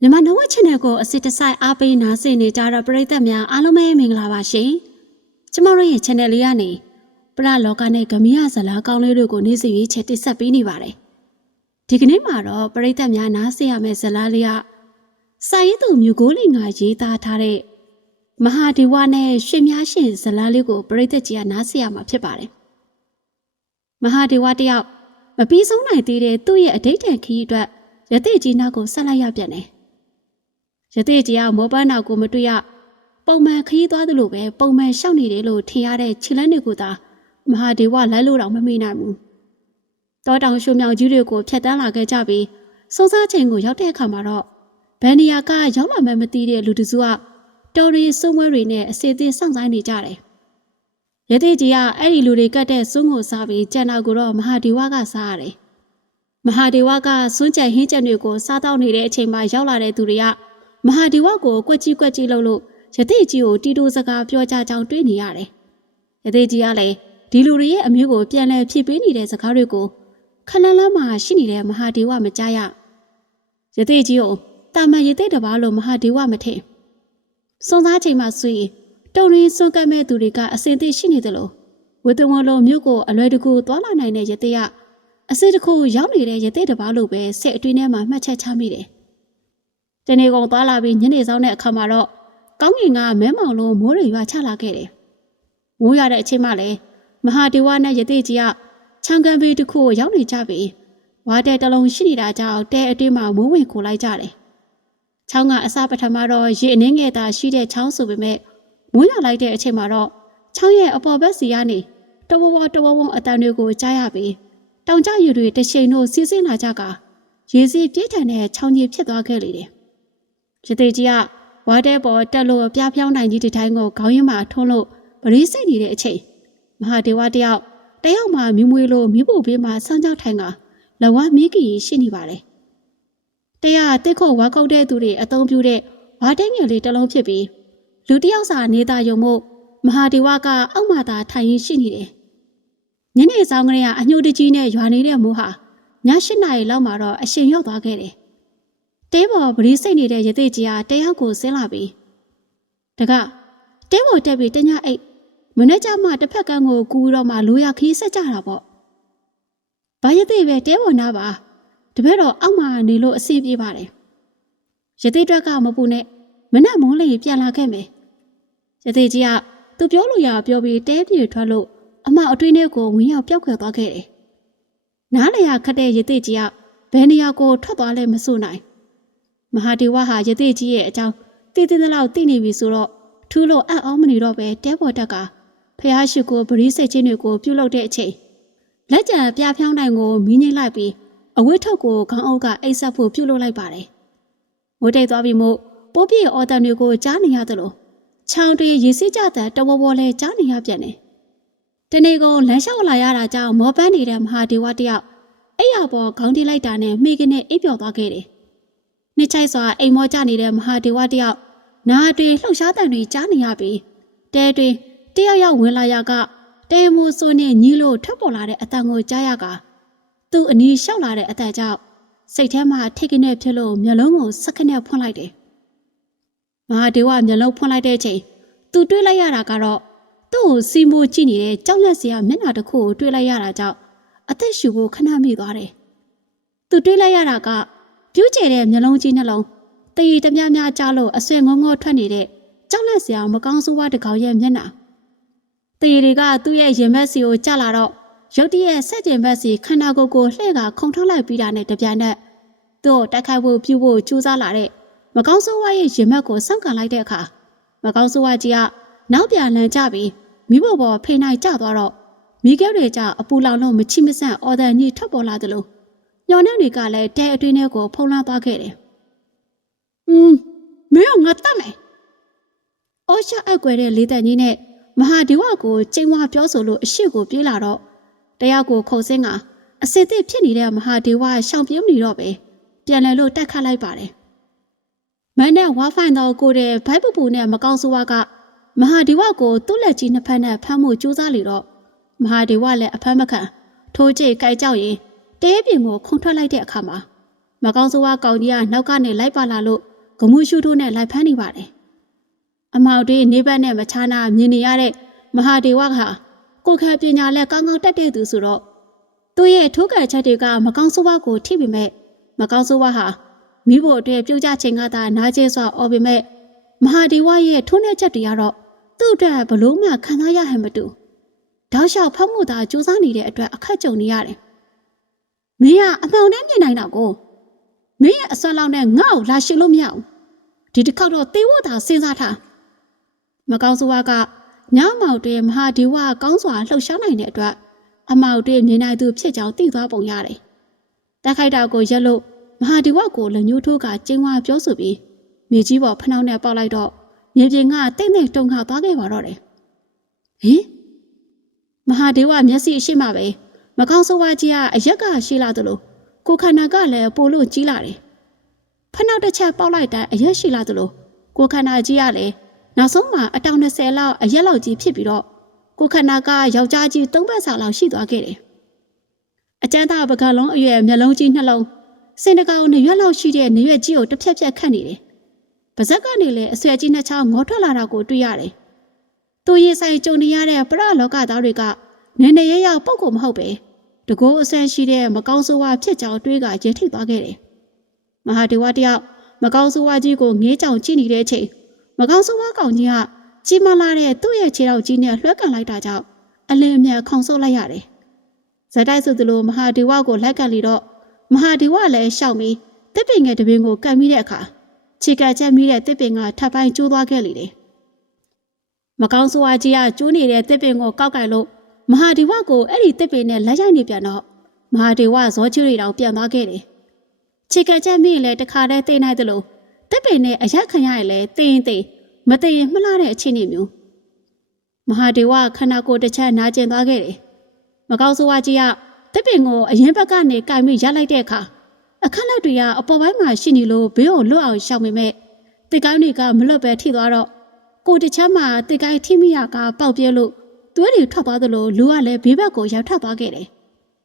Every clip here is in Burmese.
မြန်မာနဝက်ချန်နယ်ကိုအစစ်တစိုက်အားပေးနားဆင်နေကြတဲ့ပရိသတ်များအားလုံးပဲမင်္ဂလာပါရှင်။ကျမတို့ရဲ့ channel လေးကနေပရလောကနဲ့ဂမိယဇလာကောင်းလေးတို့ကိုနေ့စဉ်ရွေးချက်တင်ဆက်ပေးနေပါတယ်။ဒီကနေ့မှာတော့ပရိသတ်များနားဆင်ရမယ့်ဇလာလေးကစာရေးသူမြူကိုလင်ကရေးသားထားတဲ့မဟာဒီဝနဲ့ရှင်များရှင်ဇလာလေးကိုပရိသတ်ကြီးကနားဆင်ရမှာဖြစ်ပါတယ်။မဟာဒီဝတယောက်မပြီးဆုံးနိုင်သေးတဲ့သူ့ရဲ့အဋိဋ္ဌံခီးအတွက်ရတိကြီးနောက်ကိုဆက်လိုက်ရပြန်တယ်။ ရသေးကြီးကမောပန်းနောက်ကိုမတွေ့ရပုံမှန်ခရီးသွားသလိုပဲပုံမှန်ရှောက်နေတယ်လို့ထင်ရတဲ့ခြေလန်းတွေကိုသာမဟာဒေဝလိုက်လို့တော့မမိနိုင်ဘူးတောတောင်ရှုံမြောင်ကြီးတွေကိုဖျက်တမ်းလာခဲ့ကြပြီးစုံစမ်းချိန်ကိုရောက်တဲ့အခါမှာတော့ဘန်နီယာကရောက်လာမှမသိတဲ့လူတစုကတော်ရီစုံမွဲတွေနဲ့အစီအသေးစောင့်ဆိုင်နေကြတယ်ရသေးကြီးကအဲ့ဒီလူတွေကတ်တဲ့စွန်းကိုစားပြီးကြံတာကိုတော့မဟာဒေဝကစားရတယ်မဟာဒေဝကစွန်းကြံဟင်းကြံတွေကိုစားတော့နေတဲ့အချိန်မှာရောက်လာတဲ့သူတွေက မဟာဒီဝကိုကွက်ကြီးကွက်ကြီးလှုပ်လို့ရသေးကြီးကိုတီတိုစကားပြောကြကြောင်းတွေးနေရတယ်။ရသေးကြီးကလည်းဒီလူတွေရဲ့အမျိုးကိုပြန်လဲဖြည့်ပေးနေတဲ့စကားတွေကိုခဏလန်းမှာရှိနေတဲ့မဟာဒီဝမကြားရ။ရသေးကြီးကိုတာမန်ရသေးတပါလို့မဟာဒီဝမထင်။စွန်စားချိန်မှာဆွေတုံရင်းစွန့်ကပ်မဲ့သူတွေကအစင်သိရှိနေတယ်လို့ဝေတဝလုံးမြို့ကိုအလွယ်တကူသွားလာနိုင်တဲ့ရသေးကအစစ်တစ်ခုရောက်နေတဲ့ရသေးတပါလို့ပဲစိတ်အတွင်းထဲမှာမှတ်ချက်ချမိတယ်။ တနေ့ကုန်သွားလာပြီးညနေဆောင်တဲ့အခါမှာတော့ကောင်းကင်ကမဲမောင်လုံးမိုးတွေရွာချလာခဲ့တယ်။မိုးရတဲ့အချိန်မှလည်းမဟာဒေဝနဲ့ယသိကြီးကချံကန်ဘေးတစ်ခုကိုရောက်နေကြပြီ။ဝါတဲတစ်လုံးရှိနေတာကြောင့်တဲအတွင်းမှာမိုးဝင်ခိုလိုက်ကြတယ်။ချောင်းကအစပထမတော့ရေအနှင်းငယ်သာရှိတဲ့ချောင်းဆိုပေမဲ့မိုးရလိုက်တဲ့အချိန်မှာတော့ချောင်းရဲ့အပေါ်ဘက်စီကနေတဝဝတဝဝအတန်တွေကိုကြားရပြီးတောင်ကျရေတွေတစ်ချိန်တို့စီးဆင်းလာကြကရေစီးပြည့်ထန်တဲ့ချောင်းကြီးဖြစ်သွားခဲ့လေတယ် ရသေးကြီးကဝါတဲပေါ်တက်လို့ပြားဖြောင်းနိုင်ကြီးတစ်တိုင်းကိုခေါင်းရင်းမှာထုံးလို့ပရိစိတ်နေတဲ့အချိန်မဟာဒေဝတယောက်တယောက်မှမြမွေလို့မိဖို့ဘေးမှာဆန်းကြောက်ထိုင်ကလဝမိကီရှိနေပါတယ်။တရားတစ်ခုတ်ဝါကုတ်တဲ့သူတွေအသုံးပြုတဲ့ဝါတဲငယ်လေးတစ်လုံးဖြစ်ပြီးလူတစ်ယောက်စာနေတာယုံမို့မဟာဒေဝကအောက်မှသာထိုင်ရင်းရှိနေတယ်။ညနေဆောင်ကလေးကအညိုတကြီးနဲ့ရွာနေတဲ့မိုးဟာည၈နာရီလောက်မှာတော့အရှင်ရောက်သွားခဲ့တယ်။ တဲပေါ်ဗရီးစိတ်နေတဲ့ရသေးကြီးဟာတယောက်ကိုဆင်းလာပြီးတကတဲပေါ်တက်ပြီးတညအိတ်မနေ့ကျမှတစ်ဖက်ကန်းကိုကူတော့မှလိုရခီးဆက်ကြတာပေါ့။ဘာရသေးပဲတဲပေါ်နားပါတပည့်တော်အောက်မှာနေလို့အစီပြေးပါတယ်။ရသေးတွက်ကမပူနဲ့မနဲ့မုန်းလေးပြန်လာခဲ့မယ်။ရသေးကြီးကသူပြောလို့ရပြောပြီးတဲပြေထွက်လို့အမအတွင်းထဲကိုဝင်ရောက်ပြောက်ခွဲသွားခဲ့တယ်။နားလေရခတ်တဲ့ရသေးကြီးကဘယ်နေရာကိုထွက်သွားလဲမဆိုနိုင် မဟာဒေဝဟာယသိကြီးရဲ့အကြောင်းတည်တည်သလောက်သိနေပြီဆိုတော့ထူးလို့အံ့ဩမနေတော့ပဲတဲပေါ်တက်ကဖះရှိကိုဗရီးစိတ်ချင်းတွေကိုပြုတ်လုတဲ့အချိန်လက်ကျန်ပြားဖြောင်းတိုင်ကိုမီးငိမ့်လိုက်ပြီးအဝတ်ထုတ်ကိုခေါင်းအုပ်ကအိတ်ဆက်ဖို့ပြုတ်လုလိုက်ပါတယ်။မိုးတိတ်သွားပြီးမို့ပိုးပြေအော်တန်တွေကိုကြားနေရသလိုချောင်းတွေရေစီးကြတဲ့တဝဝလဲကြားနေရပြန်တယ်။တနေ့ကုန်လမ်းလျှောက်လာရတာကြောင့်မောပန်းနေတဲ့မဟာဒေဝတယောက်အိယာပေါ်ခေါင်းတိလိုက်တာနဲ့မိကနေအိပ်ပျော်သွားခဲ့တယ်။ နှစ်ချိုက်စွာအိမ်မောကျနေတဲ့မဟာဒေဝတယောက်နာတွေလှုပ်ရှားတံတွေကြားနေရပြီးတဲတွေတယောက်ယောက်ဝင်လာရကတဲမူစွန်းနဲ့ညီးလို့ထွက်ပေါ်လာတဲ့အတန်ကိုကြားရကသူ့အနီးလျှောက်လာတဲ့အတန်ကြောင့်စိတ်ထဲမှာထိတ်ကနေဖြစ်လို့မျက်လုံးကိုစက္ကနဲ့ဖွင့်လိုက်တယ်မဟာဒေဝမျက်လုံးဖွင့်လိုက်တဲ့အချိန်သူတွေးလိုက်ရတာကတော့သူ့ကိုစီမိုးကြည့်နေတဲ့ကြောက်လက်စရာမျက်နှာတစ်ခုကိုတွေးလိုက်ရတာကြောင့်အသက်ရှူဖို့ခဏမိသွားတယ်သူတွေးလိုက်ရတာက ပြူးကျဲတဲ့မျက်လုံးကြီးနှလုံးတရီတမြများကြားလို့အဆွေငုံငေါထွက်နေတဲ့ကြောက်လက်စရာမကောင်းဆိုးဝါးတစ်ကောင်ရဲ့မျက်နှာတရီတွေကသူ့ရဲ့ရင်ဘက်စီကိုကြလာတော့ရုတ်တရက်ဆက်ကျင်ဘက်စီခန္ဓာကိုယ်ကိုလှည့်ကခုန်ထုတ်လိုက်ပြီးတာနဲ့တပြိုင်နက်သူ့ကိုတိုက်ခိုက်ဖို့ပြုဖို့ကြိုးစားလာတဲ့မကောင်းဆိုးဝါးရဲ့ရင်ဘက်ကိုစောင့်ကန်လိုက်တဲ့အခါမကောင်းဆိုးဝါးကြီးကနောက်ပြန်လန်ကျပြီးမိဖို့ပေါ်ဖိနိုင်ကျသွားတော့မိခဲတွေကြအပူလောင်လို့မချိမဆန့်အော်ဒန်ကြီးထွက်ပေါ်လာသလို ညောင်နှံတွေကလည်းတဲအတွင်းထဲကို ဖုံးလွှမ်းသွားခဲ့တယ်။อืมမင်းကငါတတ်မယ်။အော်ရှာအပ်ွယ်တဲ့လေးတန်ကြီးနဲ့မဟာဒီဝကိုကျိန်ဝါပြောဆိုလို့အရှိကိုပြေးလာတော့တယောက်ကိုခုံစင်းကအစစ်အသစ်ဖြစ်နေတဲ့မဟာဒီဝရှောင်ပြေးမနေတော့ပဲပြန်လဲလို့တက်ခတ်လိုက်ပါတယ်။မန်နဲ့ဝါဖိုင်တော်ကိုတဲ့ဘိုက်ပူပူနဲ့မကောင်းဆိုးဝါကမဟာဒီဝကိုသူ့လက်ကြီးနှစ်ဖက်နဲ့ဖမ်းမှုကြိုးစားလေတော့မဟာဒီဝလည်းအဖမ်းမခံထိုးကြိတ်ကြိုက်ကြောက်ရင် တဲပြင်ကိုခုန်ထွက်လိုက်တဲ့အခါမှာမကောင်းဆိုးဝါကောင်ကြီးကနောက်ကနေလိုက်ပါလာလို့ဂမှုရှုထိုးနဲ့လိုက်ဖမ်းနေပါတယ်။အမောက်တွေနေဘက်နဲ့မချာနာမြင်နေရတဲ့မဟာဒေဝကဟာကိုယ်ခံပညာလက်ကောင်းကောင်းတက်တဲ့သူဆိုတော့သူ့ရဲ့ထိုးကံချက်တွေကမကောင်းဆိုးဝါးကိုထိပေမဲ့မကောင်းဆိုးဝါးဟာမိဖို့အတွက်ပြုတ်ကြချိန်ကသာနာကျဲစွာအော်ပေမဲ့မဟာဒေဝရဲ့ထိုးနှက်ချက်တွေကတော့သူ့အတွက်ဘလို့မှခံစားရဟန်မတူတောက်လျှောက်ဖောက်မှုသာစူးစမ်းနေတဲ့အတွက်အခက်ကြုံနေရတယ်။ မင်းကအမှောင်နဲ့မြင်နိုင်တာကိုမင်းရဲ့အစွမ်းလောက်နဲ့ငါ့ကိုလာရှင်လို့မရဘူး။ဒီတစ်ခေါက်တော့သေဝတာစဉ်းစားထား။မကောင်းဆိုးဝါးကညမောင်တွေမဟာဒီဝကောင်းစွာလှုပ်ရှားနိုင်တဲ့အတွက်အမောင်တွေမြင်နိုင်သူဖြစ်ကြောင်းသိသွားပုံရတယ်။တက်ခိုက်တာကိုရက်လို့မဟာဒီဝကိုလက်ညှိုးထိုးကကျင်းဝါပြောဆိုပြီးမြေကြီးပေါ်ဖနှောင်းနဲ့ပေါက်လိုက်တော့မြေပြင်ကတိတ်တိတ်တုန်ခါသွားခဲ့ပါတော့တယ်။ဟင်မဟာဒေဝမျက်စိအရှိမပဲ မကောင်းဆိုးဝါးကြီးကအရက်ကရှိလာသလိုကိုခန္ဓာကလည်းပိုလို့ကြီးလာတယ်။ဖနှောက်တစ်ချက်ပေါက်လိုက်တိုင်းအရက်ရှိလာသလိုကိုခန္ဓာကြီးကလည်းနောက်ဆုံးမှာအတောင်20လောက်အရက်လောက်ကြီးဖြစ်ပြီးတော့ကိုခန္ဓာကယောက်ျားကြီး၃ဘက်စာလောက်ရှိသွားခဲ့တယ်။အကျန်းသားပကလုံးအရွယ်မျက်လုံးကြီးနှလုံးစင်တကောင်နေရွက်လောက်ရှိတဲ့နေရွက်ကြီးကိုတစ်ဖြက်ဖြက်ခတ်နေတယ်။ပါဇက်ကနေလည်းအဆွဲကြီးနှစ်ချောင်းငေါထွက်လာတာကိုတွေ့ရတယ်။သူရေးဆိုင်ကြုံနေရတဲ့ပရလောကသားတွေကနည်းနည်းရရပုတ်ကိုမဟုတ်ပဲ တကိုးအဆန်းရှိတဲ့မကောင်းဆိုးဝါးဖြစ်ကြောင်တွေးကရေထိတ်သွားခဲ့တယ်။မဟာဒေဝတယောက်မကောင်းဆိုးဝါးကြီးကိုငေးကြောင်ကြည့်နေတဲ့အချိန်မကောင်းဆိုးဝါးကောင်ကြီးကကြီးမားလာတဲ့သူ့ရဲ့ခြေထောက်ကြီးနဲ့လွှဲကန်လိုက်တာကြောင့်အလင်းအမြတ်ခေါင်ဆုပ်လိုက်ရတယ်။ဇက်တိုက်ဆိုသလိုမဟာဒေဝကိုလိုက်ကန်လီတော့မဟာဒေဝလည်းရှောက်ပြီးတစ်ပင်ငယ်တပင်ကိုကန်မိတဲ့အခါခြေကချက်မိတဲ့တစ်ပင်ကထပ်ပိုင်းကျိုးသွားခဲ့လေတယ်။မကောင်းဆိုးဝါးကြီးကကျိုးနေတဲ့တစ်ပင်ကိုကောက်ကန်လို့ မဟာဒေဝကိုအဲ့ဒီတစ်ပင်နဲ့လက်ရိုက်နေပြန်တော့မဟာဒေဝဇောချွေတွေတောင်ပြန်သွားခဲ့တယ်။ခြေကချက်မိရင်လည်းတခါတည်းသိနိုင်သလိုတစ်ပင်နဲ့အရက်ခံရရင်လည်းသိရင်သိမသိရင်မှလားတဲ့အခြေအနေမျိုးမဟာဒေဝခန္ဓာကိုယ်တစ်ချက်နာကျင်သွားခဲ့တယ်။မကောင်းဆိုးဝါးကြီးကတစ်ပင်ကိုအရင်ဘက်ကနေကင်ပြီးရလိုက်တဲ့အခါအခက်လက်တွေကအပေါ်ပိုင်းမှာရှိနေလို့ဘေးကိုလွတ်အောင်ရှောင်မိမဲ့တစ်ကိုင်းတွေကမလွတ်ပဲထိသွားတော့ကိုတစ်ချက်မှတစ်ကိုင်းထိမိရကပေါက်ပြဲလို့ သွေးတွေထွက်သွားသလိုလူကလည်းဘေးဘက်ကိုရောက်ထပ်သွားခဲ့တယ်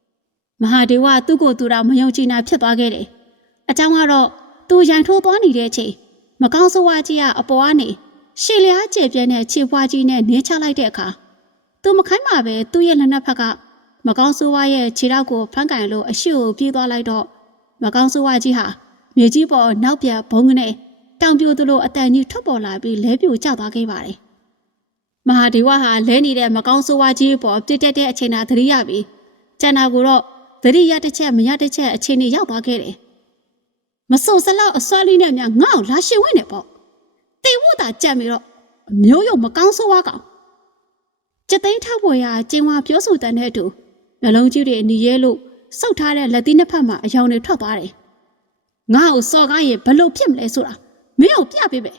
။မဟာဒေဝသူ့ကိုယ်သူတော်မယုံကြည်နာဖြစ်သွားခဲ့တယ်။အကြောင်းကတော့သူရန်ထိုးသွားနေတဲ့အချိန်မကောင်းဆိုးဝါးကြီးကအပေါ်ကနေရှေလျားကျဲပြဲနဲ့ခြေပွားကြီးနဲ့နင်းချလိုက်တဲ့အခါသူမခိုင်းမှာပဲသူ့ရဲ့လက်နက်ဖက်ကမကောင်းဆိုးဝါးရဲ့ခြေထောက်ကိုဖမ်းကင်လို့အရှိကိုပြေးသွားလိုက်တော့မကောင်းဆိုးဝါးကြီးဟာမြေကြီးပေါ်နောက်ပြန်ဘုံကနေတောင်ပြိုသလိုအတန်ကြီးထွက်ပေါ်လာပြီးလဲပြိုကျသွားခဲ့ပါတယ်။ မဟာဒေဝဟာလဲနေတဲ့မကောင်းဆိုးဝါးကြီးပေါ်ပြစ်တက်တဲ့အချိန်သာသတိရပြီးကျန်တာကိုတော့သတိရတစ်ချက်မရတစ်ချက်အချိန်ကြီးရောက်သွားခဲ့တယ်။မစုံစလောက်အစွမ်းလေးနဲ့များငါ့ကိုလာရှင်ဝင်နေပေါ့။တေဝတ်တာကြက်ပြီးတော့အမျိုးရုံမကောင်းဆိုးဝါးကောင်။ကျက်သိန်းထောက်ပေါ်ရာကျင်းဝါပြောဆိုတဲ့နဲ့အတူနှလုံးကြီးတွေနီရဲလို့စုပ်ထားတဲ့လက်သီးနှစ်ဖက်မှာအယောင်တွေထွက်သွားတယ်။ငါ့ကိုစော်ကားရင်ဘလို့ဖြစ်မလဲဆိုတာမင်းကိုပြပေးပဲ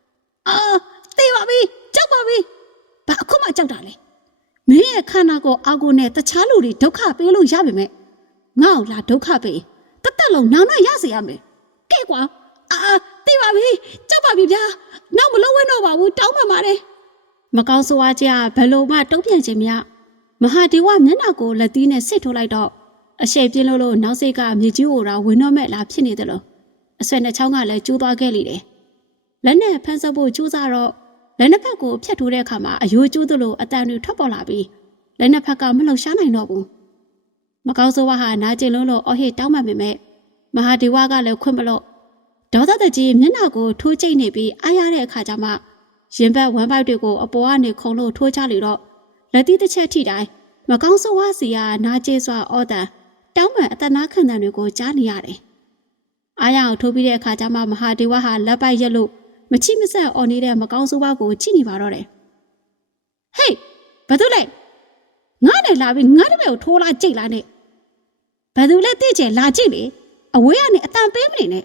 ။အာတေးပါပြီကြောက်ပါပြီ။ ဘာအခုမှကြောက်တာလဲ။မင်းရဲ့ခန္ဓာကိုယ်အာကိုနဲ့တခြားလူတွေဒုက္ခပေးလို့ရပါမယ်။ငါ့ကိုလာဒုက္ခပေးတသက်လုံးနောင်တော့ရစေရမယ်။ကဲကွာအာတေးပါပြီကြောက်ပါပြီဗျာ။နောက်မလုံးဝဲတော့ပါဘူးတောင်းပန်ပါတယ်။မကောင်းဆိုးဝါးကြဘယ်လိုမှတုံ့ပြန်ခြင်းမရမဟာဒေဝမျက်နှာကိုလက်သီးနဲ့ဆစ်ထိုးလိုက်တော့အရှက်ပြင်းလို့လို့နောက်စိတ်ကမြေကြီးကိုတော့ဝင်တော့မဲ့လားဖြစ်နေတယ်လို့အဆွဲနှစ်ချောင်းကလည်းကျိုးသွားခဲ့လေတယ်လက်နဲ့ဖမ်းဆက်ဖို့ကြိုးစားတော့ လက်နှစ်ဖက်ကိုဖြတ်ထိုးတဲ့အခါမှာအယိုးကျိုးသလိုအတန်တွေထွက်ပေါ်လာပြီးလက်နှစ်ဖက်ကမလှုပ်ရှားနိုင်တော့ဘူးမကောင်းဆိုးဝါဟာနာကျင်လုံးလို့အဟိတောင်းမှပေမဲ့မဟာဒေဝကလည်းခွင့်မလို့ဒေါသတကြီးမျက်နှာကိုထိုးကျိတ်နေပြီးအားရတဲ့အခါကျမှရင်ဘတ်ဝမ်းပိုက်တွေကိုအပေါ်ကနေခုံလို့ထိုးချလေတော့လက်သီးတစ်ချက်ထိတိုင်းမကောင်းဆိုးဝါစီကနာကျဲစွာအော်တန်တောင်းပန်အတနာခံတဲ့တွေကိုကြားနေရတယ်။အားရအောင်ထိုးပြီးတဲ့အခါကျမှမဟာဒေဝဟာလက်ပိုက်ရက်လို့ မချိမဆက်အော်နေတဲ့မကောင်းဆိုးဝါကိုချိနေပါတော့တယ်။ဟေးဘာလို့လဲငါနဲ့လာပြီးငါတပည့်ကိုထိုးလာကြိတ်လာနဲ့ဘာလို့လဲတိကျလာကြိတ်လေအဝေးကနေအတန်ပေးမနေနဲ့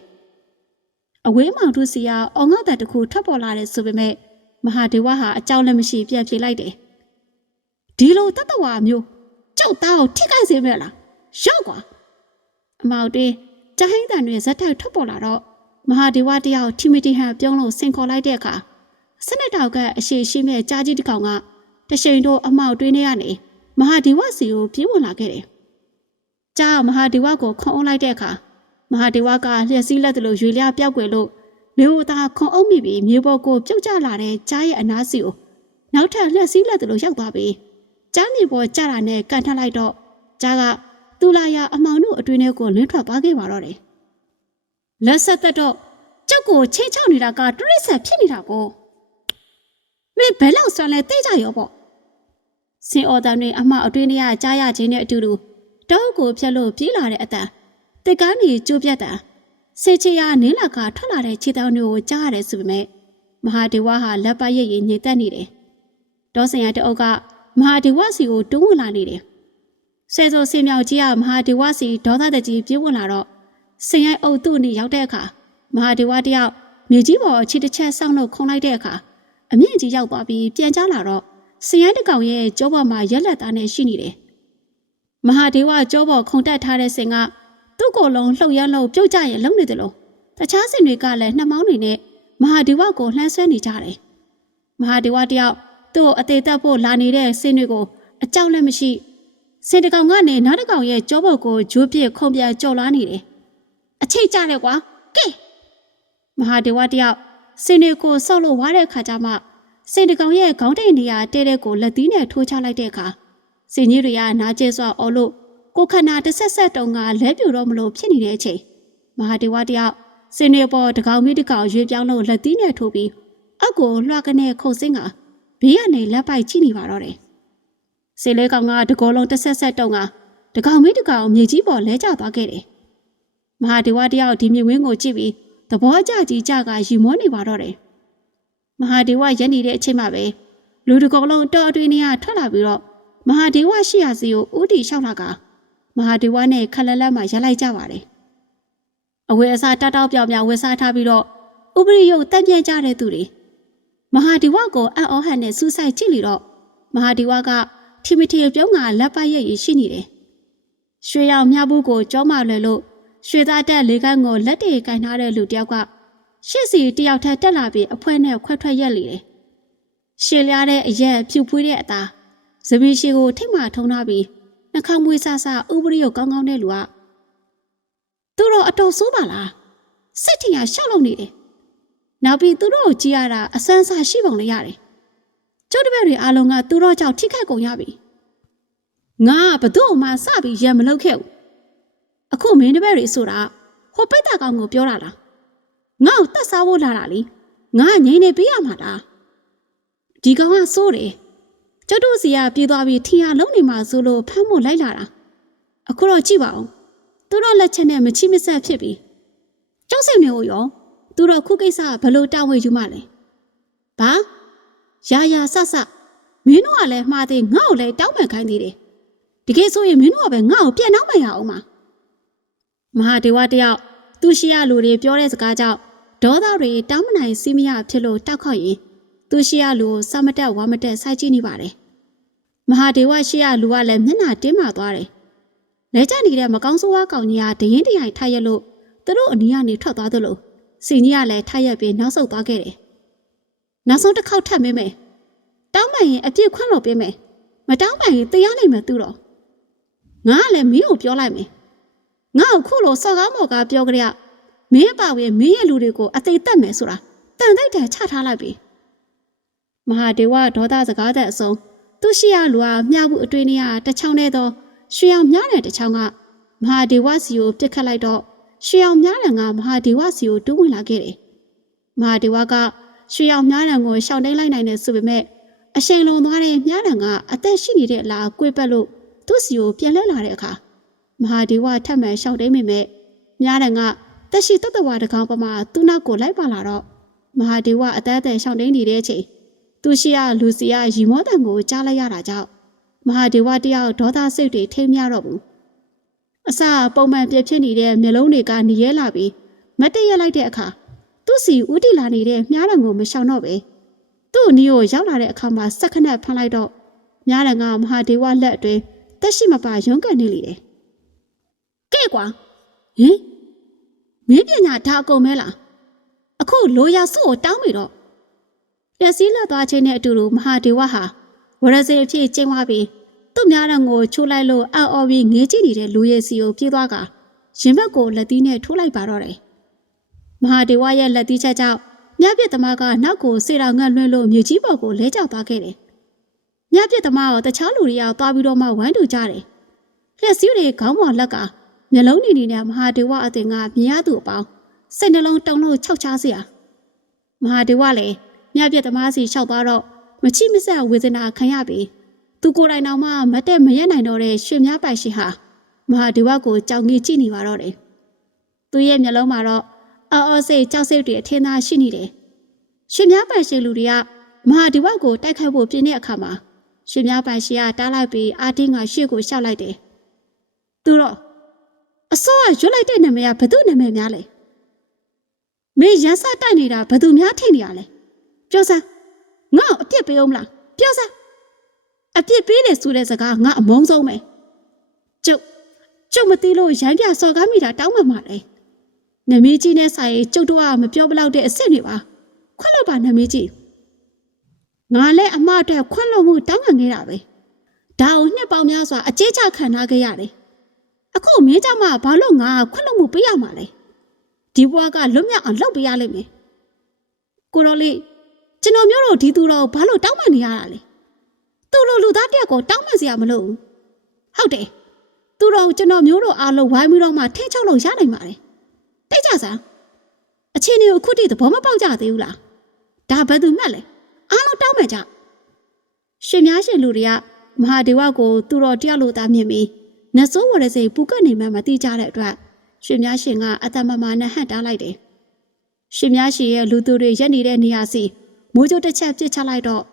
အဝေးမောင်တို့စီကအော်ငေါ့တဲ့တခုထပ်ပေါ်လာတဲ့ဆိုပေမဲ့မဟာဒေဝဟာအကြောင်းလည်းမရှိပြန်ပြေးလိုက်တယ်။ဒီလိုတတဝါမျိုးကြောက်သားကိုထိခိုက်စေမဲ့လားရောက်ကွာအမောက်တေးကြဟင်းတန်တွေဇက်ထိုက်ထွက်ပေါ်လာတော့ မဟာဒေဝတယောက်ထီမီတီဟန်ပြုံးလို့ဆင်ခေါ်လိုက်တဲ့အခါစနစ်တောက်ကအရှိရှိမဲ့ကြားကြီးတစ်ကောင်ကတရှိန်တို့အမောက်တွင်းထဲကနေမဟာဒေဝစီကိုပြေးဝင်လာခဲ့တယ်။ကြားမဟာဒေဝကိုခုံအောင်လိုက်တဲ့အခါမဟာဒေဝကလျှက်စီးလက်တလို့ရွေလျားပြောက်ွယ်လို့မျိုးသားခွန်အုပ်မိပြီးမြေပေါ်ကိုပြုတ်ကျလာတဲ့ကြားရဲ့အနားစီကိုနောက်ထပ်လှက်စည်းလက်သလိုရောက်သွားပြီးကြားမြေပေါ်ကျတာနဲ့ကန်ထက်လိုက်တော့ကြားကသူလာရအမောင်တို့အတွင်းထဲကိုလင်းထွက်သွားခဲ့ပါတော့တယ် လက်ဆက်သက်တော့ကြောက်ကိုချင်းချောက်နေတာကတရိစ္ဆာန်ဖြစ်နေတာပေါ့မင်းဘယ်လောက်ဆွမ်းလဲသိကြရောပေါ့စင်အော်တန်တွေအမအတွင်းထဲကကြားရခြင်းနဲ့အတူတူတောအုပ်ကိုဖြတ်လို့ပြေးလာတဲ့အတန်တစ်ကားနေကျိုးပြတ်တာစေချေရနင်းလာကထွက်လာတဲ့ခြေတောင်တွေကိုကြားရတယ်ဆိုပေမဲ့မဟာဒေဝဟာလက်ပတ်ရည်ရည်ညင်သက်နေတယ်။ဒေါ်စင်ရတအုပ်ကမဟာဒေဝစီကိုတွန်းဝင်လာနေတယ်။ဆဲဆိုဆင်မြောက်ကြီးကမဟာဒေဝစီဒေါသတကြီးပြေးဝင်လာတော့ ဆင်ရိုက်အုပ်သူ့အနီးရောက်တဲ့အခါမဟာဒေဝတယောက်မြေကြီးပေါ်ခြေတစ်ချက်ဆောင်းလို့ခုံလိုက်တဲ့အခါအမြင့်ကြီးရောက်သွားပြီးပြန်ကျလာတော့ဆင်ရိုက်တစ်ကောင်ရဲ့ကြောပေါ်မှာရက်လက်သားနဲ့ရှိနေတယ်။မဟာဒေဝကြောပေါ်ခုံတက်ထားတဲ့ဆင်ကသူ့ကိုယ်လုံးလှုပ်ရမ်းလို့ပြုတ်ကြရင်လုံနေတယ်လို့တခြားစင်တွေကလည်းနှမောင်းတွေနဲ့မဟာဒီဝကိုလှမ်းဆွဲနေကြတယ်မဟာဒီဝတယောက်သူ့ကိုအသေးသက်ဖို့လာနေတဲ့စင်တွေကိုအကြောက်လည်းမရှိစင်တကောင်ကနေနောက်တစ်ကောင်ရဲ့ကြောပုတ်ကိုဂျိုးပြစ်ခုံပြန်ကြော်လာနေတယ် အချိတ်ကြတယ်ကွာကဲမဟာဒီဝတယောက်စင်တွေကိုဆောက်လို့ဝါတဲ့ခါကျမှစင်တကောင်ရဲ့ခေါင်းတိတ်နေရာတဲတဲ့ကိုလက်သီးနဲ့ထိုးချလိုက်တဲ့အခါစင်ကြီးတွေကနာကျဲစွာအော်လို့ကိုခန္ဓာတစ်ဆက်ဆက်တုံကလဲပြူတော့မလို့ဖြစ်နေတဲ့အချိန်မဟာဒေဝတယောက်စင်နေပေါ်တကောင်မီတကောင်ရွေးပြောင်းလို့လက်သီးနဲ့ထိုးပြီးအက်ကိုလွှတ်ကနေခုတ်စင်းကဘေးကနေလက်ပိုက်ကြည့်နေပါတော့တယ်။စင်လေးကောင်ကတကောလုံးတစ်ဆက်ဆက်တုံကတကောင်မီတကောင်မြေကြီးပေါ်လဲကျသွားခဲ့တယ်။ မဟာဒေဝတယောက်ဒီမြင်ဝင်းကိုကြည့်ပြီးသဘောကျကြီးကြကယူမောနေပါတော့တယ်။မဟာဒေဝရက်နေတဲ့အချိန်မှာပဲလူတကောင်လုံးတောအတွင်းထဲကထွက်လာပြီးတော့မဟာဒေဝရှိရာစီကိုဥတီလျှောက်လာကမဟာဒေဝနဲ့ခက်လက်လက်မှရက်လိုက်ကြပါတယ်။အဝယ်အစားတတောက်ပြောင်ပြောင်ဝယ်စားထားပြီးတော့ဥပရိယုတ်တက်ပြန့်ကြတဲ့သူတွေမဟာဒေဝကိုအံ့ဩဟန်နဲ့စူးစိုက်ကြည့်လိတော့မဟာဒေဝကထီမထီပြုံးကလက်ပတ်ရည်ရည်ရှိနေတယ်။ရွှေရောင်မြဘူးကိုကြောမလွယ်လို့ ရွှေသားတက်လေးကန်းကိုလက်တွေကင်ထားတဲ့လူတယောက်ကရှစ်စီတယောက်ထက်တက်လာပြီးအဖွဲနဲ့ခွက်ထွက်ရက်လေတယ်။ရှည်လျားတဲ့အရက်ဖြူဖွေးတဲ့အသားဇပီရှိကိုထိတ်မှထုံထားပြီးနှာခေါင်းမွေးဆဆဥပရိယုတ်ကောင်းကောင်းတဲ့လူကသူတော့အတော်ဆိုးပါလားစိတ်ထင်ရရှောက်လို့နေတယ်နောက်ပြီးသူတို့ကိုကြည့်ရတာအဆန်းစားရှိပုံလေးရတယ်ကျုပ်တပည့်တွေအားလုံးကသူတို့ကြောင့်ထိခိုက်ကုန်ရပြီငါကဘသူ့အမှစပြီးရံမလုပ်ခဲ့ဘူး အခုမင်းတပည့်တွေဆိုတာဟိုပိတ်တာကောင်ကိုပြောတာလားငါ့ကိုတတ်စားဖို့လာတာလေငါငိမ့်နေပေးရမှာလားဒီကောင်ကစိုးတယ်ကျုပ်တို့စီကပြေးသွားပြီးထင်ရလုံးနေမှာဆိုလို့ဖမ်းဖို့လိုက်လာတာအခုတော့ကြည့်ပါဦးသူတို့လက်ချက်နဲ့မချိမဆက်ဖြစ်ပြီးကျောက်စိန်တွေကိုရောသူတို့ခုကိစ္စကဘလို့တာဝန်ယူမှလဲဘာရာရာဆဆမင်းတို့ကလည်းမှားသေးငါ့ကိုလည်းတောင်းပန်ခိုင်းသေးတယ်တကယ်ဆိုရင်မင်းတို့ကပဲငါ့ကိုပြန်နှောင်းမရအောင်ပါ မဟာဒေဝတယောက်သူရှိရလူတွေပြောတဲ့စကားကြောင့်ဒေါသတွေတောင်းမနိုင်စီးမရဖြစ်လို့တောက်ခေါက်ရင်သူရှိရလူကိုစမတက်ဝါမတက်စိုက်ကြည့်နေပါတယ်မဟာဒေဝရှိရလူကလည်းမျက်နှာတင်းမာသွားတယ်လဲကျနေတဲ့မကောင်းဆိုးဝါးကောင်ကြီးကဒရင်တရိုင်ထိုက်ရက်လို့သူတို့အနီးကနေထွက်သွားသလိုစီကြီးကလည်းထိုက်ရက်ပြီးနောက်ဆုတ်သွားခဲ့တယ်နောက်ဆုံးတစ်ခေါက်ထပ်မင်းမယ်တောင်းပန်ရင်အပြစ်ခွင့်လို့ပေးမယ်မတောင်းပန်ရင်တရားနိုင်မယ်သူတော့ငါကလည်းမင်းကိုပြောလိုက်မယ် ငါ့ကိုခုလိုစော်ကားမော်ကားပြောကြရမင်းအပါဝင်မင်းရဲ့လူတွေကိုအသိသက်မယ်ဆိုတာတန်တိုက်တန်ချထားလိုက်ပြီမဟာဒေဝဒေါသစကားတဲ့အစုံသူရှိရလူဟာမြဘူးအတွင်းထဲကတချောင်းနဲ့တော့ရွှေအောင်များတဲ့တချောင်းကမဟာဒေဝစီကိုပြစ်ခတ်လိုက်တော့ရွှေအောင်များတဲ့ကမဟာဒေဝစီကိုတူးဝင်လာခဲ့တယ်မဟာဒေဝကရွှေအောင်များတဲ့ကိုရှောင်းတိန်လိုက်နိုင်တယ်ဆိုပေမဲ့အရှိန်လုံးသွားတဲ့မြားတံကအသက်ရှိနေတဲ့အလားကွေ့ပတ်လို့သူ့စီကိုပြန်လဲလာတဲ့အခါ မဟာဒေဝထပ်မံရှောင်းတိန်မိမဲ့မြားတံကတက်ရှိတတဝါတကောင်ပမာသူ့နောက်ကိုလိုက်ပါလာတော့မဟာဒေဝအသက်အသက်ရှောင်းတိန်နေတဲ့အချိန်သူရှိရလူစီရရီမောတံကိုကြားလိုက်ရတာကြောင့်မဟာဒေဝတယောက်ဒေါသစိတ်တွေထိမ့်မြတော့ဘူးအစပုံမှန်ပြဖြစ်နေတဲ့မျက်လုံးတွေကနေရဲလာပြီးမတ်တရက်လိုက်တဲ့အခါသူ့စီဦးတီလာနေတဲ့မြားတံကိုမရှောင်တော့ပဲသူ့နီးကိုရောက်လာတဲ့အခါမှာစက္ကနက်ဖမ်းလိုက်တော့မြားတံကမဟာဒေဝလက်အတွင်းတက်ရှိမပါရုံးကန်နေလေတယ် ကဲကွာဟင်မင်းပညာဒါအကုန်မဲလားအခုလိုရစုကိုတောင်းပြီတော့လက်စည်းလက်သွားခြင်းနဲ့အတူတူမဟာဒေဝဟာဝရစေအဖြစ်ကျင်းသွားပြီးသူ့များတံကိုချိုးလိုက်လို့အော်အော်ပြီးငေးကြည့်နေတဲ့လူရဲ့စီကိုပြေးသွားကရင်ဘက်ကိုလက်သီးနဲ့ထိုးလိုက်ပါတော့တယ်မမဟာဒေဝရဲ့လက်သီးချက်ကြောင့်မြတ်ပြစ်သမားကနောက်ကိုစေတာငတ်လွှင့်လို့မြေကြီးပေါ်ကိုလဲကျသွားခဲ့တယ်။မြတ်ပြစ်သမားရောတခြားလူတွေကသွားပြီးတော့မှဝိုင်းတူကြတယ်။လက်စည်းတွေခေါင်းပေါ်လက်က မျက်လုံးနေနေနဲ့မဟာဒေဝအသင်ကမြင်ရသူအပေါင်းစိတ်နှလုံးတုန်လို့ခြောက်ချားစရာမဟာဒေဝလည်းမြတ်ပြစ်သမားစီလျှောက်သွားတော့မချိမဆက်ဝေဒနာခံရပြီးသူကိုယ်တိုင်တော်မှမတက်မရက်နိုင်တော့တဲ့ရွှေများပိုင်ရှင်ဟာမဟာဒေဝကိုကြောင်ကြီးကြည့်နေပါတော့တယ်။သူရဲ့မျက်လုံးမှာတော့အော်အော်စိတ်ကြောက်စိတ်တွေအထင်သာရှိနေတယ်။ရွှေများပိုင်ရှင်လူတွေကမဟာဒေဝကိုတိုက်ခိုက်ဖို့ပြင်တဲ့အခါမှာရွှေများပိုင်ရှင်ကတားလိုက်ပြီးအာတင်းကရှေ့ကိုရှောက်လိုက်တယ်။သူတော့ အစောကရွတ်လိုက်တဲ့နာမည်ကဘယ်သူနာမည်များလဲ။မင်းရန်စတိုက်နေတာဘယ်သူများထိနေရလဲ။ပြောစမ်းငါ့ကိုအပြစ်ပေးအောင်မလား။ပြောစမ်းအပြစ်ပေးတယ်ဆိုတဲ့စကားငါအမုန်းဆုံးပဲကျုပ်ကျုပ်မသိလို့ရမ်းပြစော်ကားမိတာတောင်းမှမှာလေနမီးကြီးနဲ့ဆိုင်ကျုပ်တို့ကမပြောဘလောက်တဲ့အစ်စ်တွေပါခွက်လို့ပါနမီးကြီးငါလည်းအမအတွက်ခွက်လို့မှုတောင်းခံခဲ့တာပဲဒါကိုနှစ်ပေါင်းများစွာအကျဉ်းချခံထားခဲ့ရတယ် အခုမင်းကြမှာဘာလို့ငါခွင့်လွှတ်မှုပေးရမှာလဲဒီဘွားကလွတ်မြောက်အောင်လုပ်ပေးရလိမ့်မယ်ကိုတော်လေးကျွန်တော်မျိုးတို့ဒီသူတော်ဘာလို့တောင်းပန်နေရတာလဲသူ့လိုလူသားတယောက်ကိုတောင်းပန်စရာမလိုဘူးဟုတ်တယ်သူတော်ကျွန်တော်မျိုးတို့အားလုံးဝိုင်းပြီးတော့မှထိချောက်လို့ရနိုင်ပါတယ်တိတ်ကြစမ်းအချင်းတွေကိုခုထိသဘောမပေါက်ကြသေးဘူးလားဒါဘယ်သူမှတ်လဲအားလုံးတောင်းပန်ကြရှင်များရှင်လူတွေကမဟာဒေဝကိုသူတော်တယောက်လိုသားမြင်ပြီး နတ်ဆိုးဝရစေပူကတ်နေမှမသိကြတဲ့အတွက်ရှင်များရှင်ကအတ္တမမနဲ့ဟန့်တားလိုက်တယ်ရှင်များရှင်ရဲ့လူသူတွေရက်နေတဲ့နေရာစီမိုးကြိုးတစ်ချက်ပြစ်ချလိုက်တော့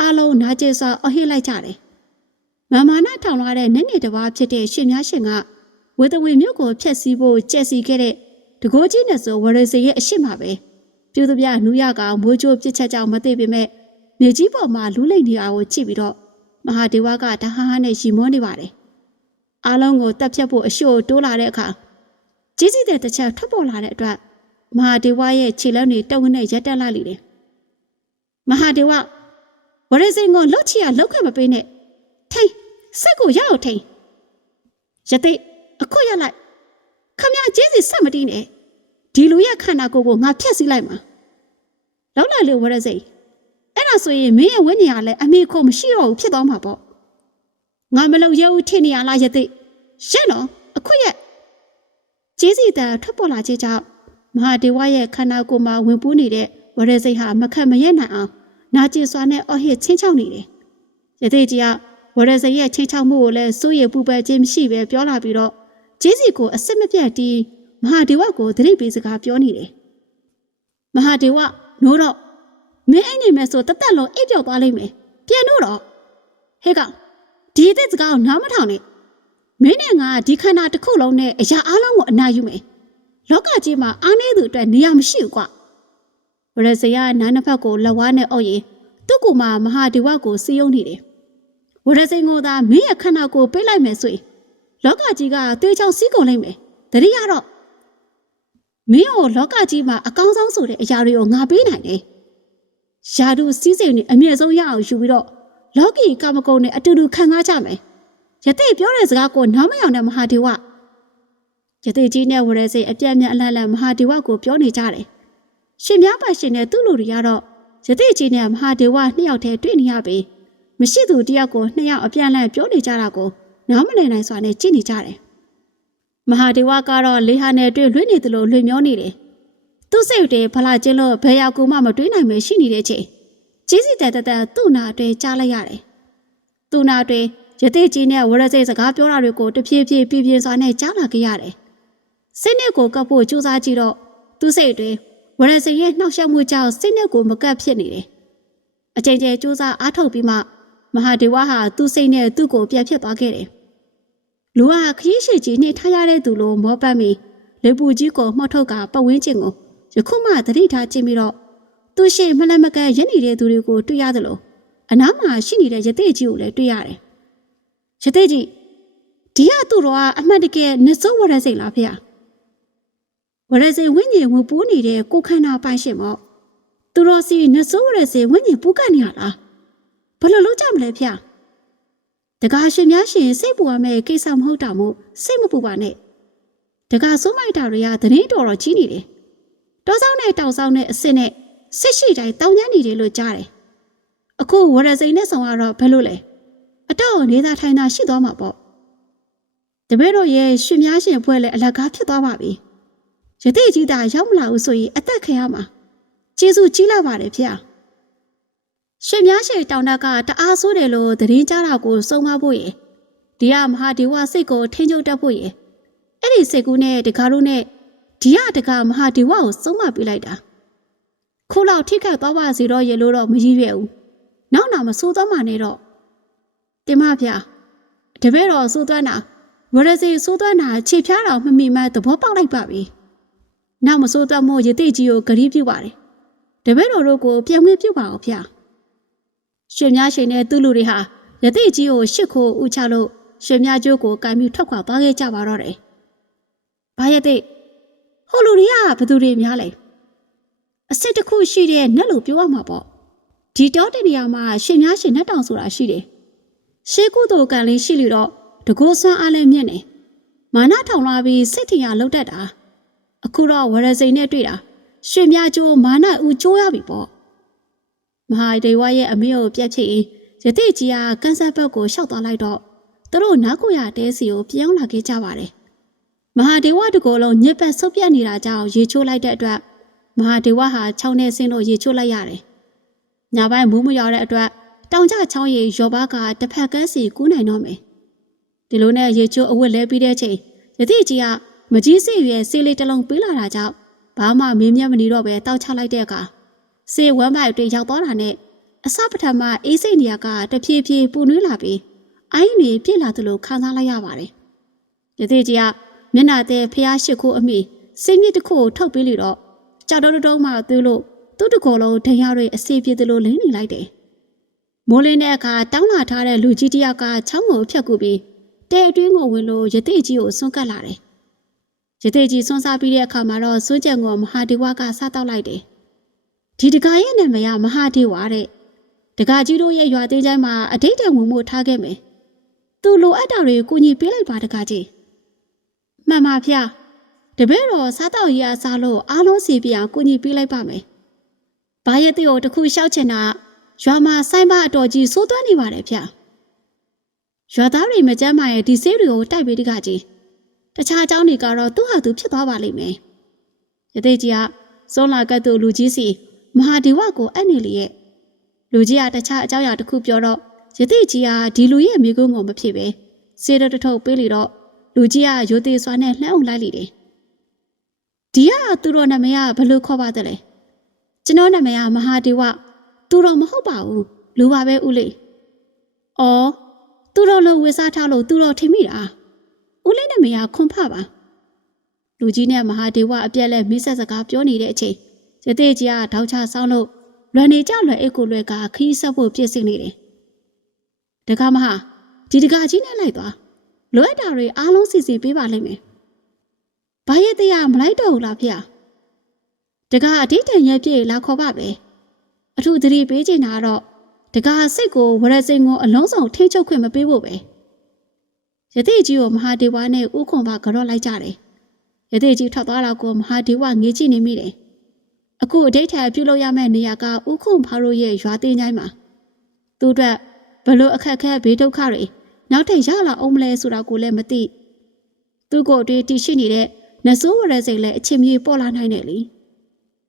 အားလုံးနာကျင်စွာအဟစ်လိုက်ကြတယ်။မမာနာထောင်လာတဲ့နည်းနည်းတစ်ပါးဖြစ်တဲ့ရှင်များရှင်ကဝေဒဝေမြို့ကိုဖျက်ဆီးဖို့ကြက်စီခဲ့တဲ့တကိုးကြီးနဲ့ဆိုဝရစေရဲ့အရှိမပဲပြူသူပြနူးရကမိုးချိုးပြစ်ချက်ကြောင့်မသိပေမဲ့မြေကြီးပေါ်မှာလူးလိမ့်နေတာကိုကြည့်ပြီးတော့မဟာဒေဝကတဟဟနဲ့ရီမောနေပါတယ်။ အားလုံးကိုတက်ဖြတ်ဖို့အရှို့တိုးလာတဲ့အခါကြီးစီတဲ့တစ်ချက်ထွက်ပေါ်လာတဲ့အတွက်မဟာဒေဝရဲ့ခြေလက်တွေတုံနဲ့ရက်တက်လိုက်လေတယ်။မဟာဒေဝဝရစင်ကိုလှုပ်ချီရလောက်ခမပေးနဲ့ထိန်စက်ကိုရအောင်ထိန်ရတိအခုရလိုက်ခမကျေးစီစက်မတီးနဲ့ဒီလူရဲ့ခန္ဓာကိုယ်ကိုငါဖျက်ဆီးလိုက်မှာလောက်လာလေဝရစိန်အဲ့ဒါဆိုရင်မင်းရဲ့ဝိညာဉ်ကလည်းအမေခုမရှိတော့ဘူးဖြစ်သွားမှာပေါ့ ငါမလုံရဘူးထင်နေရလားရတိရက်တော့အခုရက်ကျေးစီတန်ထွက်ပေါ်လာခြင်းကြောင့်မဟာဒေဝရဲ့ခန္ဓာကိုယ်မှာဝင်ပူးနေတဲ့ဝရစိန်ဟာမခက်မရက်နိုင်အောင်နာကျင်စွာနဲ့အော်ဟစ်ချင်းချောက်နေတယ်။ရသေးကြီးကဝရစရဲ့ချင်းချောက်မှုကိုလည်းစိုးရိမ်ပူပန်ခြင်းမရှိပဲပြောလာပြီးတော့ဂျေးစီကိုအစစ်မပြတ်တီးမဟာဒေဝကိုသတိပေးစကားပြောနေတယ်။မဟာဒေဝနိုးတော့မင်းအိမ်နေမယ်ဆိုတသက်လုံးအိပ်ပျောက်သွားလိမ့်မယ်။ပြန်လို့တော့ဟဲ့ကောင် ဒီအသက်စကားကိုနားမထောင်နဲ့မင်းနဲ့ငါဒီခန္ဓာတစ်ခုလုံးနဲ့အရာအလုံးကိုအနာယူမယ်။လောကကြီးမှာအားနည်းသူအတွက်နေရာမရှိဘူးကွာ။ဝရစရနားနှစ်ဖက်ကိုလက်ဝါးနဲ့အုပ်ရင်သူ့ကူမှာမဟာဒီဝကိုစီးယုံနေတယ်။ဝရစိန်ကိုသာမင်းရဲ့ခန္ဓာကိုယ်ပေးလိုက်မယ်ဆိုရင်လောကကြီးကတေးချောင်စီးကုန်လိမ့်မယ်။တတိယတော့မင်းကိုလောကကြီးမှာအကောင်းဆုံးဆိုတဲ့အရာတွေကိုငါပေးနိုင်တယ်။ယာဒုစီးစိမ်နဲ့အမြင့်ဆုံးရအောင်ယူပြီးတော့ လောကီကာမဂုဏ်နဲ့အတူတူခံကားကြမယ်။ယသိပြောတဲ့စကားကိုနားမယောင်တဲ့မဟာဒီဝယသိကြီးနဲ့ဝရစိန်အပြတ်အမြတ်အလန့်လန့်မဟာဒီဝကိုပြောနေကြတယ်။ရှင်များပါရှင်နဲ့သူ့လူတွေကတော့ယသိကြီးနဲ့မဟာဒေဝနှစ်ယောက်တည်းတွေ့နေရပြီမရှိသူတယောက်ကိုနှစ်ယောက်အပြန်အလှန်ပြောနေကြတာကိုနားမလည်နိုင်စွာနဲ့ကြည့်နေကြတယ်မဟာဒေဝကတော့လေဟာနဲ့တွေ့လွင့်နေသလိုလွင့်မျောနေတယ်သူ့စိတ်တွေဖလာချင်းလို့ဘယ်ရောက်ကူမှမတွေးနိုင်မရှိနေတဲ့ချိန် ကြီးစီတဲ့တဲ့သူ့နာအတွေ့ကြားလိုက်ရတယ်သူ့နာအတွေ့ယသိကြီးနဲ့ဝရစိတ်စကားပြောတာတွေကိုတဖြည်းဖြည်းပြင်းပြင်းစွာနဲ့ကြားလာခဲ့ရတယ်စိတ်နဲ့ကိုကပ်ဖို့ကြိုးစားကြည့်တော့သူ့စိတ်တွေဝရစင်ရဲ့နှောက်ယှက်မှုကြောင့်စိတ်နဲ့ကိုမကပ်ဖြစ်နေတယ်။အကြိမ်ကြိမ်စူးစမ်းအားထုတ်ပြီးမှမဟာဒေဝဟာသူ့စိတ်နဲ့သူ့ကိုပြန်ဖြစ်သွားခဲ့တယ်။လူဟာခရီးရှိကြီးနှိထားရတဲ့သူလိုမောပတ်ပြီးလေပူကြီးကိုမှောက်ထုတ်ကပတ်ဝန်းကျင်ကိုယခုမှသတိထားကြည့်ပြီးတော့ သူ့ရှိမလမကရင့်နေတဲ့သူတွေကိုတွေ့ရသလိုအနားမှာရှိနေတဲ့ရသေးကြီးကိုလည်းတွေ့ရတယ်။ရသေးကြီးဒီဟာသူတော်ကအမှတ်တကယ်နစ်စိုးဝရစိတ်လားဖေ။ဝရစိတ်ဝိညာဉ်ဝင်ပူးနေတဲ့ကိုခန္ဓာပိုင်ရှင်မော့သူတော်စီနစ်စိုးဝရစိတ်ဝိညာဉ်ပူးကနေရလားဘယ်လိုလုပ်ကြမလဲဖေ။တကားရှင်များရှင်စိတ်ပူရမယ့်ကိစ္စမဟုတ်တာမို့စိတ်မပူပါနဲ့။တကားစိုးမိုက်တာတွေကသတင်းတော်တော်ကြီးနေတယ်။တောဆောင်နဲ့တောင်ဆောင်နဲ့အစ်စ်နဲ့ စစ်ရှိတိုင်းတောင်းကျမ်းနေတယ်လို့ကြားတယ်အခုဝရစိန်နဲ့ဆောင်ကတော့ဘယ်လိုလဲအတော့နေသားထိုင်တာရှိသွားမှာပေါ့တပည့်တော်ရဲ့ရှင်များရှင်ဘွဲလည်းအလကားဖြစ်သွားပါပြီယသိကြီးတာရောက်မလာဘူးဆိုရင်အသက်ခံရမှာကျေးဇူးကြီးလာပါတယ်ဖေ။ရှင်များရှင်တောင်တက်ကတအားဆိုးတယ်လို့သတင်းကြားတာကိုစုံမဖို့ရယ်ဒီကမဟာဒီဝစိတ်ကိုထင်းကျုပ်တတ်ဖို့ရယ်အဲ့ဒီစိတ်ကူးနဲ့တကားတို့နဲ့ဒီကတကာမဟာဒီဝကိုစုံမပေးလိုက်တာ ခုလောက်ထိခိုက်သွားပါစီတော့ရေလို့တော့မရည်ရွယ်ဘူးနောက်နောက်မဆိုးသွားမှနဲ့တော့တင်မဗျာတပည့်တော်ဆိုးသွမ်းတာဝရစီဆိုးသွမ်းတာခြေဖြားတော်မမိမှသဘောပေါက်လိုက်ပါပြီနောက်မဆိုးသွမ်းမို့ရတိကြီးကိုဂရီးပြုတ်ပါတယ်တပည့်တော်တို့ကိုပြန်ဝင်ပြုတ်ပါအောင်ဗျာရွှေများရှင်နဲ့သူ့လူတွေဟာယသိကြီးကိုရှစ်ခိုဥချလို့ရွှေများကျိုးကိုကင်ပြီးထွက်ခွာသွားခဲ့ကြပါတော့တယ်။ဘာယသိဟိုလူတွေကဘသူတွေများလဲ။ အစ်စ်တစ်ခုရှိတဲ့နတ်လို့ပြောရမှာပေါ့။ဒီတောတဲ့နေရာမှာရွှေများရှင်နတ်တောင်ဆိုတာရှိတယ်။ရှေးကုသိုလ်ကံလေးရှိလို့တော့တကိုးဆွမ်းအားလည်းမြင့်နေ။မာနထောင်လာပြီးစိတ်ထင်ရလောက်တတ်တာ။အခုတော့ဝရစိန်နဲ့တွေ့တာရွှေများကျိုးမာနဦးကျိုးရပြီပေါ့။မဟာဒေဝရဲ့အမေကိုပြက်ချစ်ရင်ယတိကြီးကကန်ဆယ်ဘက်ကိုရှောက်သွားလိုက်တော့သူတို့နားကိုရတဲစီကိုပြောင်းလာခဲ့ကြပါတယ်။မဟာဒေဝတကောလုံးညစ်ပတ်ဆုပ်ပြတ်နေတာကြောင့်ရေချိုးလိုက်တဲ့အတွက် မဟာဒေဝဟာချောင်းနဲ့ဆင်းလို့ရေချိုးလိုက်ရတယ်။ညပိုင်းမူးမရောက်တဲ့အတွက်တောင်ကျချောင်းရီရောဘာကတစ်ဖက်ကန်းစီကူးနိုင်တော့မယ်။ဒီလိုနဲ့ရေချိုးအဝတ်လဲပြီးတဲ့ချိန်ယတိကြီးကမကြီးစိရွယ်ဆေးလေးတစ်လုံးပေးလာတာကြောင့်ဘာမှမင်းမြတ်မနေတော့ပဲတောက်ချလိုက်တဲ့အခါစေဝမ်းပိုက်တွေရောက်သွားတာနဲ့အစပထမအေးစိတ်နေရာကတဖြည်းဖြည်းပူနွေးလာပြီးအိုင်းနေပြစ်လာသလိုခံစားလိုက်ရပါတယ်။ဒီသေးကြီးကမျက်နှာသေးဖျားရှိခိုးအမိစိတ်မြစ်တစ်ခုကိုထုတ်ပေးလို့တော့ ကြောက်တုံးတုံးမှသွေးလို့သူ့တကောလုံးဒဏ်ရာတွေအစီပြေသလိုလင်းနေလိုက်တယ်။မိုးလင်းတဲ့အခါတောင်းလာထားတဲ့လူကြီးတစ်ယောက်ကချောင်းကိုဖြတ်ကူပြီးတဲအတွင်းကိုဝင်လို့ရသေးကြီးကိုဆွန့်ကပ်လာတယ်။ရသေးကြီးဆွန့်စားပြီးတဲ့အခါမှာတော့စွန့်ကြံကိုမဟာဒီဝကစားတောက်လိုက်တယ်။ဒီတကာရဲ့နာမည်ကမဟာဒေဝတဲ့တကာကြီးတို့ရဲ့ရွာသေးချိုင်းမှာအတိတ်တဝင်မှုထားခဲ့မယ်သူလိုအပ်တာတွေကိုကူညီပေးလိုက်ပါတကာကြီးမှန်ပါဗျာ တပည့်တော်စားတော့ရအစားလို့အားလုံးစီပြအောင်ကူညီပေးလိုက်ပါမယ်ဘာရဲ့တိကိုတခုလျှောက်ချင်တာရွာမှာဆိုင်ပါအတော်ကြီးစိုးသွမ်းနေပါတယ်ဗျာရွာသားတွေမကြမ်းမာရဲ့ဒီဆေးတွေကိုတိုက်ပေးတကာကြီးတခြားအကြောင်းတွေကတော့သူ့ဟာသူဖြစ်သွားပါလိမ့်မယ်ယသိကြီးကစွန်လာကတ်သူလူကြီးစီမဟာဒေဝကိုအပ်နေလေရဲ့လူကြီးကတခြားအကြောင်းအရာတစ်ခုပြောတော့ယသိကြီးကဒီလူရဲ့မိကုန်းကိုမဖြစ်ပဲစေတတထုပ်ပေးလေတော့လူကြီးကရိုသေစွာနဲ့လှမ်းအောင်လိုက်လေတယ် ဒီကသူတို့နာမည်ကဘယ်လိုခေါ်ပါသလဲကျွန်တော်နာမည်ကမဟာဒေဝသူတော်မဟုတ်ပါဘူးလူပါပဲဦးလေးအော်သူတော်လို့ဝေစားထားလို့သူတော်ထင်မိတာဦးလေးနာမည်ကခွန်ဖပါလူကြီးနဲ့မဟာဒေဝအပြက်လက်မိဆက်စကားပြောနေတဲ့အချိန်ရသေးကြီးကထောက်ချဆောင်းလို့လွန်နေကြလွယ်အိတ်ကိုလွယ်ကခီးဆက်ဖို့ပြည့်စင်နေတယ်။တကားမဟာဒီတကားကြီးနဲ့လိုက်သွားလွယ်တာတွေအားလုံးစီစီပေးပါလိမ့်မယ်။ ဘာရဲ့တရားမလိုက်တော့ဘူးလားဖေ။တကားအတိတ်တန်ရဲ့ပြည့်လာခေါ်ပါပဲ။အထူးသတိပေးချင်တာကတော့တကားစိတ်ကိုဝရစိန်ကိုအလုံးစုံထိန်းချုပ်ခွင့်မပေးဖို့ပဲ။ရသေးကြီးကိုမဟာဒေဝနဲ့ဥခွန်ပါကြော့လိုက်ကြတယ်။ရသေးကြီးထွက်သွားတော့ကိုမဟာဒေဝငေးကြည့်နေမိတယ်။အခုအတိတ်ထပြုလုပ်ရမယ့်နေရာကဥခုံဖားတို့ရဲ့ရွာသေးချိုင်းမှာသူတို့ဘလို့အခက်အခဲဘေးဒုက္ခတွေနောက်ထပ်ရလာအောင်မလဲဆိုတာကိုလည်းမသိသူကိုအတွေ့တည်ရှိနေတဲ့ နဆိုးဝရစိတ်လည်းအချင်းမြေပေါ်လာနိုင်တယ်လေ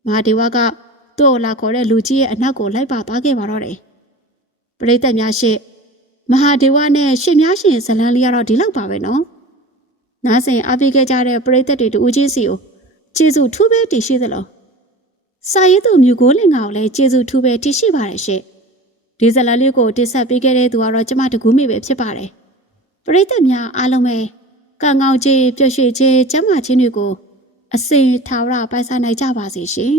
မဟာဒေဝကသူ့ကိုလာခေါ်တဲ့လူကြီးရဲ့အနောက်ကိုလိုက်ပါသွားခဲ့ပါတော့တယ်ပရိသတ်များရှေ့မဟာဒေဝနဲ့ရှေ့များရှင်ဇလန်းလေးကတော့ဒီလောက်ပါပဲနော်နားဆင်အားပေးခဲ့ကြတဲ့ပရိသတ်တွေတူဦးချင်းစီကိုကျေးဇူးထူးပဲတည်ရှိသလားစာရေးသူမြူကိုလင်ကောင်လည်းကျေးဇူးထူးပဲတည်ရှိပါတယ်ရှင့်ဒီဇလန်လေးကိုတင်ဆက်ပေးခဲ့တဲ့သူကတော့ကျမတကူမိပဲဖြစ်ပါတယ်ပရိသတ်များအားလုံးပဲ ကံကောင်းခြင်းပျော်ရွှင်ခြင်းကျမ်းမာခြင်းတွေကိုအစင်ထာဝရပိုင်ဆိုင်နိုင်ကြပါစေရှင်